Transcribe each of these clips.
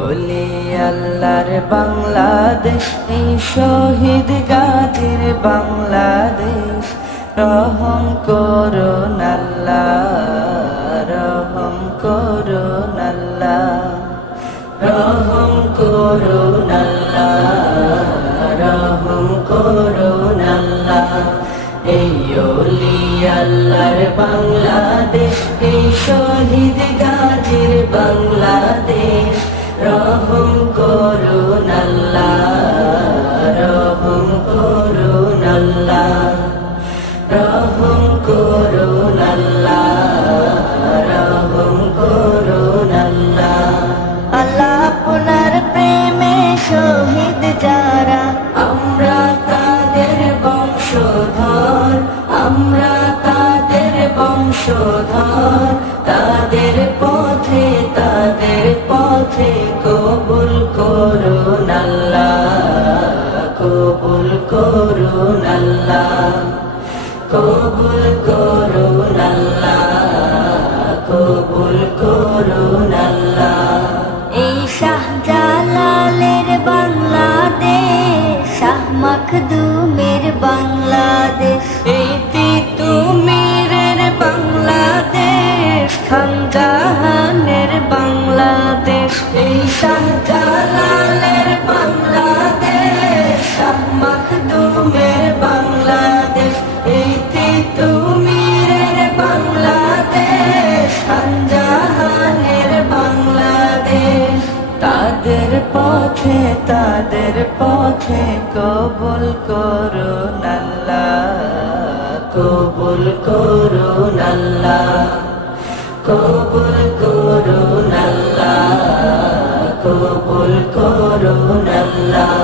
ওলি আল্লাহর বাংলাদেশ, এই শহীদ গাজীর বাংলাদেশ। রহম করুন আল্লাহ, রহম করুন আল্লাহ, রহম করুন আল্লাহ, রহম করুন আল্লাহ। এই ওলি আল্লাহর বাংলাদেশ, এই শহীদ গাজীর বাংলাদেশ। রহম করুন আল্লাহ, রহম করুন আল্লাহ, রহম করুন আল্লাহ, রহম করুন আল্লাহ। আল্লাহ আপনার প্রেমে শহীদ যারা, আমরা তাদের বংশধর, আমরা তাদের বংশধর। তাদের পথে, তাদের পথে কবুল করুন আল্লাহ, কবুল করুন আল্লাহ, কবুল করুন আল্লাহ, কবুল করুন আল্লাহ। এই শাহজালালের বাংলাদেশ, শাহ মখদুমের বাংলাদেশ, এই তিতুমীরের বাংলাদেশ, খানজাহানের বাংলাদেশ। এই শাহজালালের বাংলাদেশ, শাহ মখদুমের বাংলাদেশ, এই তিতুমীরের বাংলাদেশ, খানজাহানের বাংলাদেশ। তাদের পথে, তাদের পথে কবুল করুন আল্লাহ, কবুল করুন আল্লাহ, কবুল করুন আল্লাহ, কবুল করুন আল্লাহ।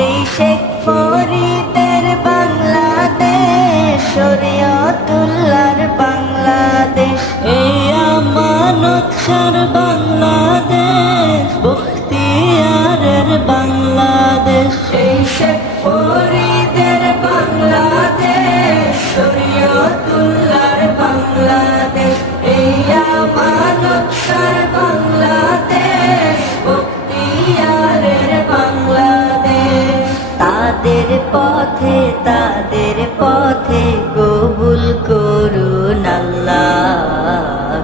এই শেখ ফরিদের বাংলাদেশ, শরীয়তুল্লাহর বাংলাদেশ, এই আমানত শাহর বাংলাদেশ, বখতিয়ারের বাংলাদেশ। এই শেখ ফরিদের বাংলাদেশ, শরীয়তুল্লাহর বাংলাদেশ, এই আমানত শাহর বাংলাদেশ, বখতিয়ারের বাংলাদেশ। তাদের পথে, তাদের পথে কবুল করুন আল্লাহ,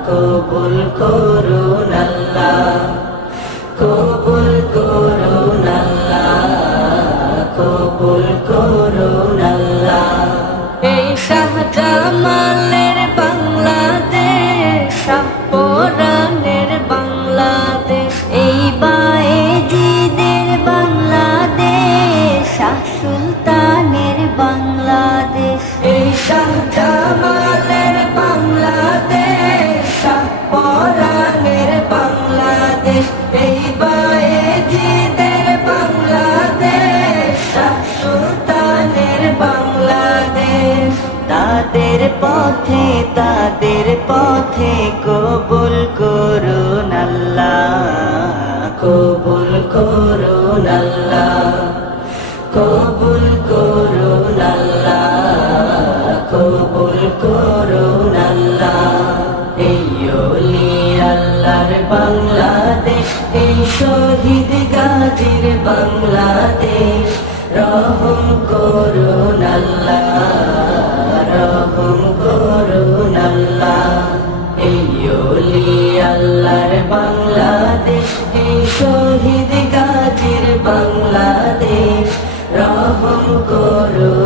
কবুল করুন আল্লাহ, কবুল করুন আল্লাহ, কবুল করুন আল্লাহ। এই শাহজালালের বাংলাদেশ, শাহ পরাণের বাংলাদেশ, এই বায়েজিদের বাংলাদেশ, শাহ সুলতানের বাংলাদেশ। এই শাহজালালের বাংলাদেশ, শাহ পরাণের বাংলাদেশ, এই বায়েজিদের বাংলাদেশ, শাহ সুলতানের বাংলাদেশ। তাদের পথে, তাদের পথে কবুল করুন আল্লাহ, কবুল করুন আল্লাহ, কবুল করুন আল্লাহ, কবুল করুন আল্লাহ। এই ওলি আল্লাহর বাংলাদেশ, এই শহীদ গাজীর বাংলাদেশ। রহম করুন আল্লাহ, রহম করুন আল্লাহ। এই ওলি আল্লাহর বাংলাদেশ, এই শহীদ গাজীর বাংলাদেশ। রহম করুন